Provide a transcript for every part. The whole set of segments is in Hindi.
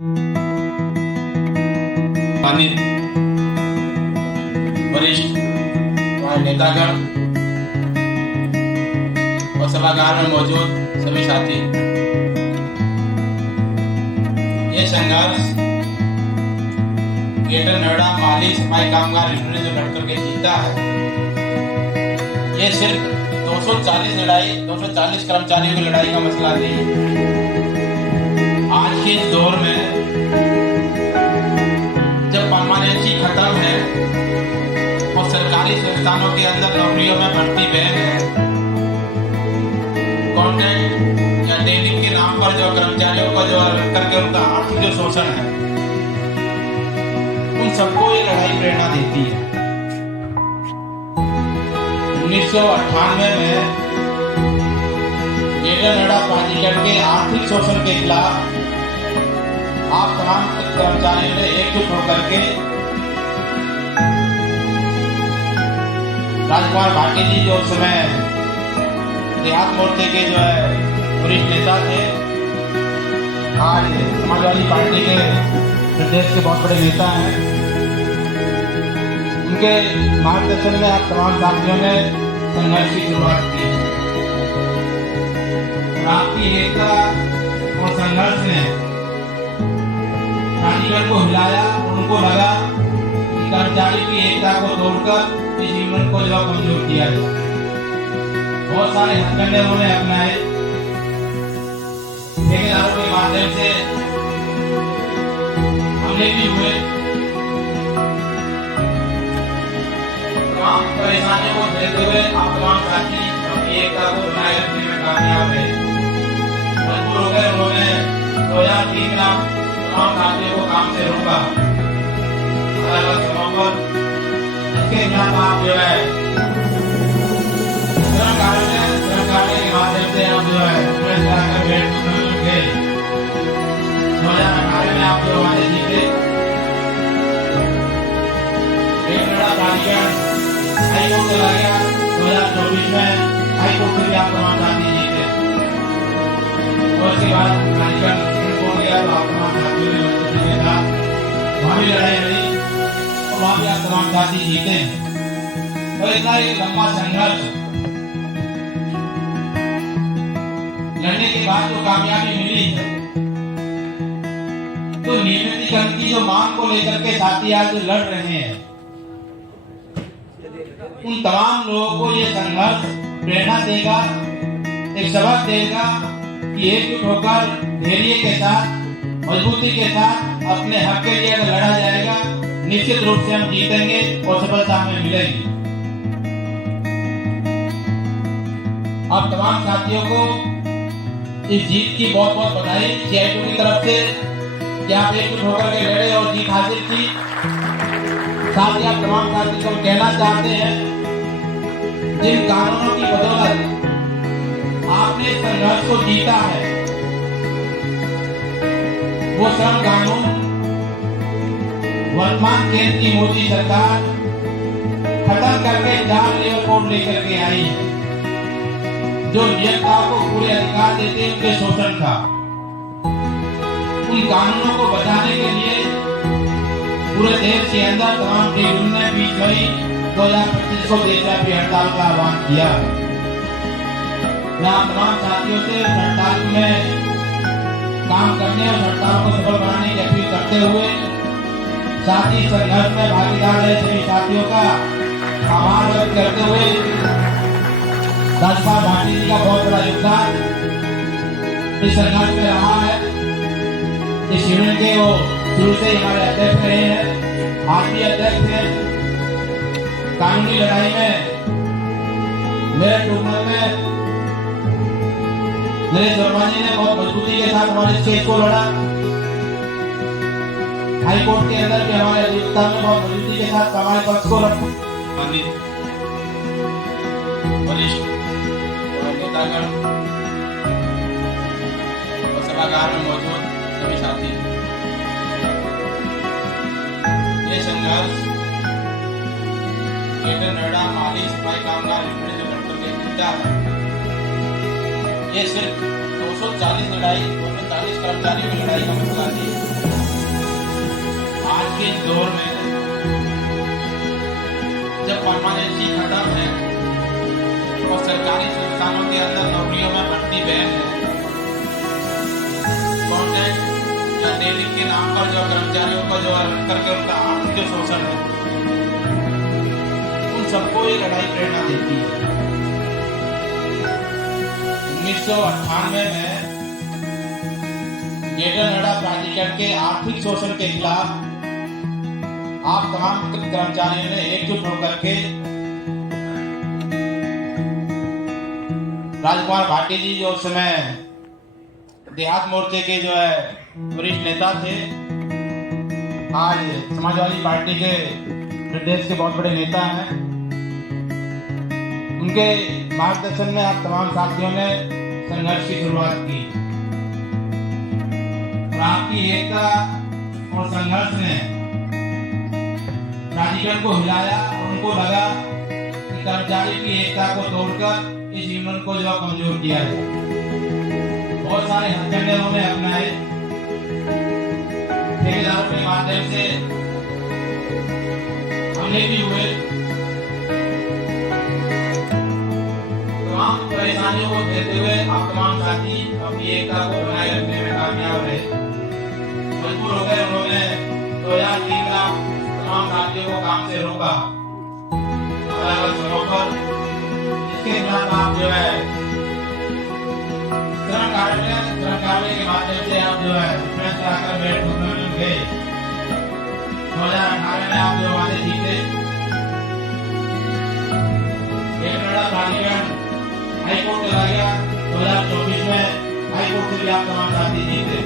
माननीय वरिष्ठ नेतागण और सभागार में मौजूद सभी साथी, ये संघर्ष ग्रेटर नोएडा माली सफाई कामगार यूनियन ने जो लड़ करके जीता है, ये सिर्फ 240 कर्मचारियों की लड़ाई का मसला नहीं। आज के इस दौर में जब परमानेंसी खत्म है और सरकारी संस्थानों के अंदर नौकरियों में भर्ती बैन है, कॉन्ट्रैक्ट या ट्रेनिंग के नाम पर जो कर्मचारियों को जो करके उनका आर्थिक जो शोषण है, उन सबको ये लड़ाई प्रेरणा देती है। 1998 में ग्रेटर नोएडा प्राधिकरण के आर्थिक शोषण के खिलाफ आप तमाम कर्मचारियों ने एकजुट होकर के राजकुमार भाटी जी जो उस समय देहात मोर्चे के जो है वरिष्ठ नेता थे, आज समाजवादी पार्टी के प्रदेश के बहुत बड़े नेता हैं, उनके मार्गदर्शन में आप तमाम साथियों ने संघर्ष की शुरुआत की और आपकी एकता और संघर्ष ने प्राधिकरण को हिलाया। उनको लगा कि कर्मचारी की एकता को तोड़कर इस यूनियन को जो कमजोर किया जाए। बहुत सारे हथकंडे उन्होंने अपनाए, ठेकेदारों के माध्यम से हमले भी हुए, तमाम परेशानियों को झेलते हुए आप तमाम साथी अपनी एकता को बनाए रखने में कामयाब रहे। मजबूर हो गए उन्होंने 2003 में तमाम साथियों को काम से रोका, अलग अलग समय पर। इसके खिलाफ आप जो है श्रम कार्य के माध्यम से आप जो है भेंट थे। 2018 में आप जो वादे जीते, प्राधिकरण हाईकोर्ट चला गया। 2024 में हाईकोर्ट से भी आप तमाम साथी जीते और उसके बाद प्राधिकरण सुप्रीम गया तो आप तमाम साथियों ने वहाँ भी लड़ाई लड़ी और वहाँ भी आप तमाम साथी जीते। तो इतना एक लंबा संघर्ष लड़ने के बाद जो कामयाबी मिली है, तो नियमितीकरण की जो मांग को लेकर के साथी आज लड़ रहे हैं, उन तमाम लोगों को ये संघर्ष प्रेरणा देगा, एक सबक देगा कि एकजुट होकर धैर्य के साथ, मजबूती के साथ अपने हक के लिए अगर लड़ा जाएगा, निश्चित रूप से हम जीतेंगे और सफलता हमें मिलेगी। आप तमाम साथियों को इस जीत की बहुत बहुत बधाई CITU की तरफ से कि आप एकजुट होकर के लड़े और जीत हासिल की। साथ ही आप तमाम साथियों को कहना चाहते हैं, जिन कानूनों की बदौलत आपने संघर्ष को जीता है, वो श्रम कानून वर्तमान केंद्र की मोदी सरकार खत्म करके 4 लेबर कोड लेकर के आई है, जो नियोक्ताओं को पूरे अधिकार देते हैं उनके शोषण का। उन कानूनों को बचाने के लिए पूरे देश के अंदर तमाम ट्रेड यूनियन ने 20 मई 2025 को देशव्यापी हड़ताल का आह्वान किया। मैं आप तमाम साथियों से हड़ताल में काम करने और हड़ताल को सफल बनाने की अपील करते हुए, साथ ही संघर्ष में भागीदार रहे सभी साथियों का आभार व्यक्त करते हुए, राजकुमार भाटी जी का बहुत बड़ा योगदान इस संघर्ष में रहा है। इस यूनियन के वो शुरू से हमारे अध्यक्ष रहे हैं, आज भी अध्यक्ष हैं। कानूनी लड़ाई में मेरे टूर्नामेंट में नरेश वर्मा जी ने बहुत मजबूती के साथ हमारे केस को लड़ा। हाईकोर्ट के अंदर भी हमारे अधिवक्ता ने बहुत मजबूती के साथ हमारे पक्ष को रखा। माननीय वरिष्ठ नेतागण और सभागार में मौजूद सभी साथी, ये संघर्ष ग्रेटर नोएडा माली सफाई कामगार यूनियन ने जो लड़ करके जीता है, ये सिर्फ 240 कर्मचारियों की लड़ाई का मसला नहीं है। दौर में जब परमानेंसी खत्म है और सरकारी संस्थानों के अंदर नौकरियों में भर्ती बैन है, कॉन्ट्रैक्ट या डेलिंग के नाम पर जो कर्मचारियों को जो रख करके उनका आर्थिक शोषण है, उन सबको ये लड़ाई प्रेरणा देती है। 1998 में ग्रेटर नोएडा प्राधिकरण के आर्थिक शोषण के खिलाफ आप तमाम कर्मचारियों ने एकजुट होकर के राजकुमार भाटी जी जो उस समय देहात मोर्चे के जो है वरिष्ठ नेता थे, आज समाजवादी पार्टी के प्रदेश के बहुत बड़े नेता हैं, उनके मार्गदर्शन में आप तमाम साथियों ने संघर्ष की शुरुआत की। आपकी एकता और संघर्ष ने प्राधिकरण को हिलाया और उनको लगा कि कर्मचारी की एकता को तोड़कर इस यूनियन को जो कमजोर किया है। बहुत सारे हथकंडे उन्होंने अपनाए, ठेकेदारों के माध्यम से हमले भी हुए, तमाम परेशानियों को देते हुए आप तमाम साथी अपनी एकता को बनाए रखने में कामयाब रहे। मजबूर हो गए उन्होंने 2003 का तमाम साथियों को काम से रोका अलग समय पर। इसके खिलाफ आप जो है श्रम कार्य के माध्यम से आप जो है फैसला कर बैठ गए। 2018 में आप जो वादे जीते, हाईकोर्ट चला गया। 2024 में हाईकोर्ट से भी आप तमाम साथी जीते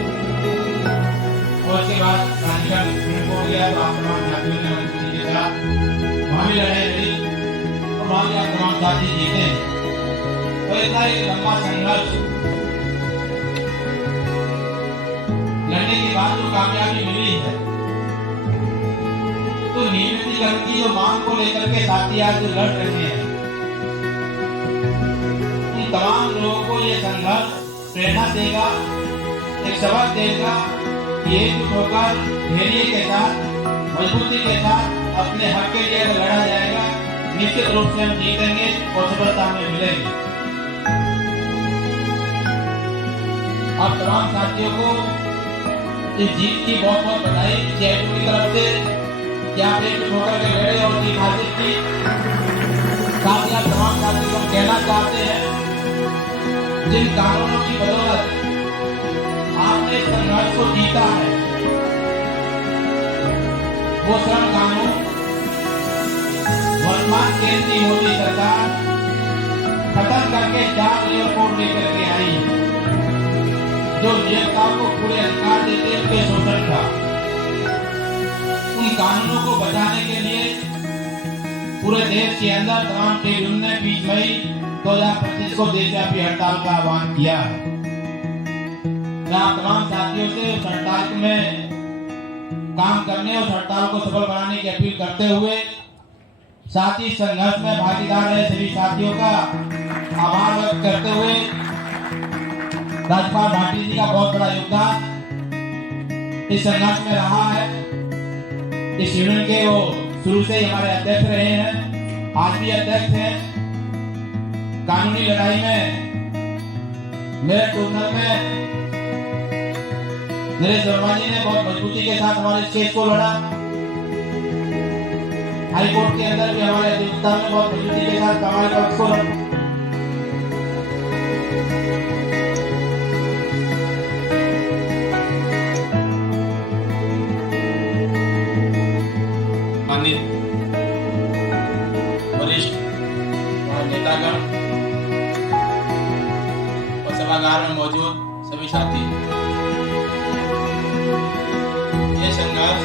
और उसके बाद प्राधिकरण सुप्रीम कोर्ट गया तो आप तमाम साथियों ने अनुमति के साथ वहां भी लड़ाई लड़ी और वहां भी आप तमाम साथी जीते। तो इतना एक लंबा संघर्ष लड़ने के बाद जो कामयाबी मिली है, तो नियमितीकरण की जो मांग को लेकर के साथी आज जो लड़ रहे हैं, उन तमाम लोगों को ये संघर्ष प्रेरणा देगा, एक सबक देगा कि एकजुट होकर धैर्य के साथ, मजबूती के साथ अपने हक के लिए लड़ा जाएगा, निश्चित रूप से हम जीतेंगे और सफलता हमें मिलेगी। आप तमाम साथियों को इस जीत की बहुत बहुत बधाई सीआईटी की तरफ से कि आप एकजुट होकर के लड़े और जीत हासिल की। साथ ही आप तमाम साथियों को कहना चाहते हैं, जिन कानूनों की बदौलत आपने संघर्ष को जीता है, वो श्रम कानून वर्तमान केंद्रीय मोदी सरकार खत्म करके 4 लेबर कोड लेकर के आई है, जो नियोक्ताओं को पूरे अधिकार देते उनके शोषण का। उन कानूनों को बचाने के लिए पूरे देश के अंदर तमाम ट्रेड यूनियन ने 20 मई 2025 को देशव्यापी हड़ताल का आह्वान किया है। मैं तमाम साथियों से उस हड़ताल में काम करने और हड़ताल को सफल बनाने की अपील करते हुए, साथ ही संघर्ष में भागीदार रहे सभी साथियों का आभार व्यक्त करते हुए, राजकुमार भाटी जी का बहुत बड़ा योगदान इस संघर्ष में रहा है। इस यूनियन के वो शुरू से ही हमारे अध्यक्ष रहे हैं, आज भी अध्यक्ष हैं। कानूनी लड़ाई में मेरे टूर्नामेंट में नरेश वर्मा जी ने बहुत मजबूती के साथ हमारे इस केस को लड़ा। हाईकोर्ट के अंदर भी हमारे अध्यक्षता में बहुत मजबूती के साथ हमारे पक्ष को लड़ा। वरिष्ठ नेतागण और सभागार में मौजूद सभी साथी, ये संघर्ष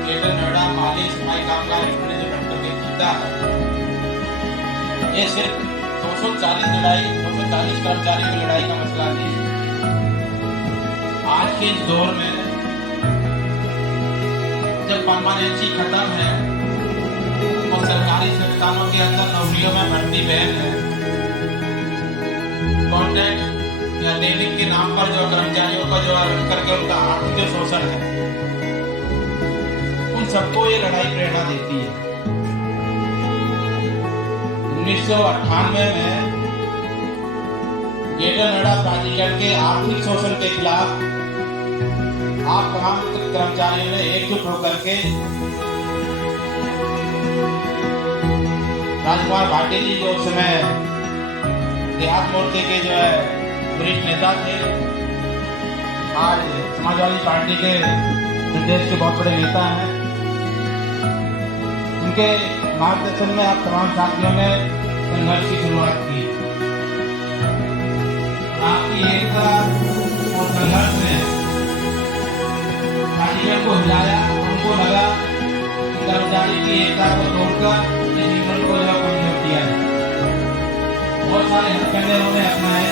ग्रेटर नोएडा माली सफाई कामगार यूनियन ने जो के जीता है, ये सिर्फ 240 कर्मचारियों की लड़ाई का मसला नहीं है। आज के इस दौर में जब परमानेंसी खत्म है और सरकारी संस्थानों के अंदर नौकरियों में भर्ती बैन है, कॉन्ट्रैक्ट या डेलिंग के नाम पर जो कर्मचारियों का जो रख करके उनका आर्थिक शोषण है, सबको ये लड़ाई प्रेरणा देती है। 1998 में ग्रेटर नोएडा प्राधिकरण के आर्थिक शोषण के खिलाफ आप तमाम कर्मचारियों ने एकजुट होकर के राजकुमार भाटी जी जो उस समय देहात मोर्चे के जो है वरिष्ठ नेता थे, आज समाजवादी पार्टी के प्रदेश के बहुत बड़े नेता हैं, उनके मार्गदर्शन में आप तमाम साथियों ने संघर्ष की शुरुआत की। आपकी एकता और संघर्ष ने प्राधिकरण को हिलाया। उनको लगा कि कर्मचारी की एकता को तोड़कर इस यूनियन को जो कमजोर किया है। बहुत सारे हथकंडे उन्होंने अपनाए,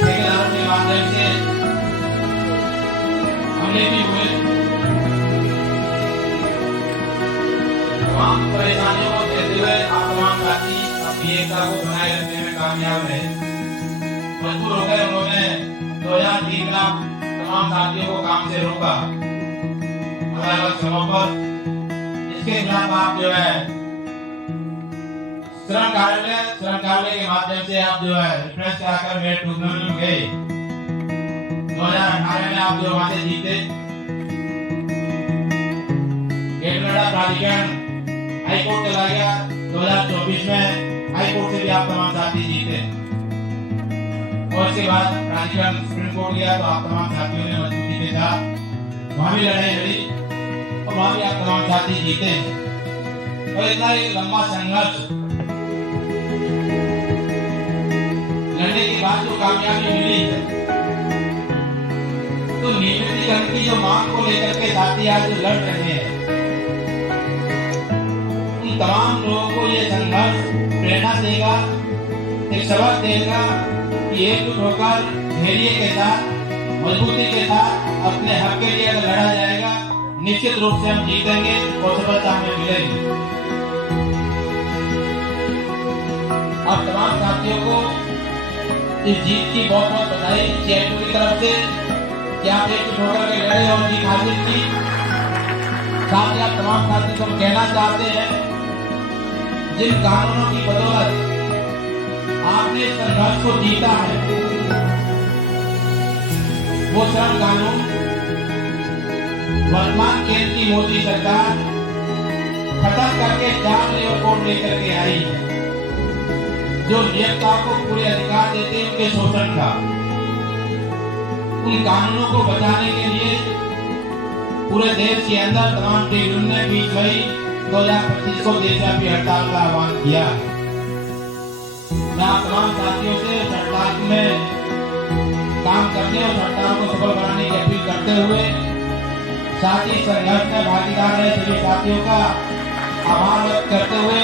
ठेकेदारों के माध्यम से हमले भी हुए। तमाम परेशानियों को देखते हुए आप तमाम साथी अपनी एकता को बनाए रखने में कामयाब रहे। मजबूर हो गए उन्होंने 2003 में तमाम साथियों को काम से रोका अलग अलग समय पर। इसके खिलाफ आप जो है श्रम कार्यालय के माध्यम से आप जो है रिफ्रेश कराकर मेरे ट्रिब्यूनल में गए। 2018 में आप जो वहां से जीते। ग्रेटर नोएडा प्राधिकरण हाई कोर्ट चला गया। 2024 में हाई कोर्ट से भी आप तमाम साथी जीते और इसके बाद प्राधिकरण सुप्रीम कोर्ट गया तो आप तमाम साथियों ने मजबूती के साथ वहां भी लड़ाई लड़ी और वहां भी आप तमाम साथी जीते। और इतना एक लंबा संघर्ष लड़ने के बाद जो कामयाबी मिली है, तो नियमितीकरण की जो मांग को लेकर के साथी आज जो लड़ रहे हैं, उन तमाम लोगों को ये संघर्ष प्रेरणा देगा, एक सबक देगा कि एकजुट होकर धैर्य के साथ, मजबूती के साथ अपने हक के लिए अगर लड़ा जाएगा, निश्चित रूप से हम जीतेंगे और सफलता हमें मिलेगी। अब तमाम साथियों को इस जीत की बहुत बहुत बधाई CITU की तरफ से कि आप एकजुट होकर के लड़े और जीत हासिल की। साथ ही आप तमाम साथी को कहना चाहते हैं, जिन कानूनों की बदौलत आपने संघर्ष को जीता है, वो श्रम कानून वर्तमान केंद्र की मोदी सरकार खत्म करके 4 लेबर कोड लेकर के आई है, जो नियोक्ताओं को पूरे अधिकार देते हैं उनके शोषण का। उन कानूनों को बचाने के लिए पूरे देश के अंदर तमाम ट्रेड यूनियन ने 20 मई 2025 को देशव्यापी हड़ताल का आह्वान किया। मैं आप तमाम साथियों से हड़ताल में काम करने और हड़ताल को सफल बनाने की अपील करते हुए, साथ ही संघर्ष में भागीदार रहे सभी साथियों का आभार व्यक्त करते हुए,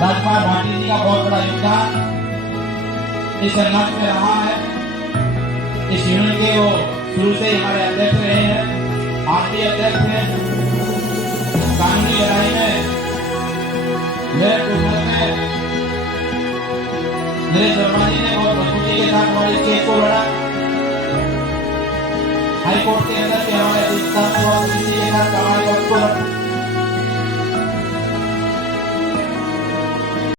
राजकुमार भाटी जी का बहुत बड़ा योगदान इस संघर्ष में रहा है। इस यूनियन के वो शुरू से हमारे अध्यक्ष रहे हैं, आज भी अध्यक्ष हैं। कानूनी लड़ाई में मेरे ट्रिब्यूनल में नरेश वर्मा जी ने बहुत मजबूती के साथ हमारे केस को लड़ा। हाई कोर्ट के अंदर भी हमारे के साथ हमारे पक्ष को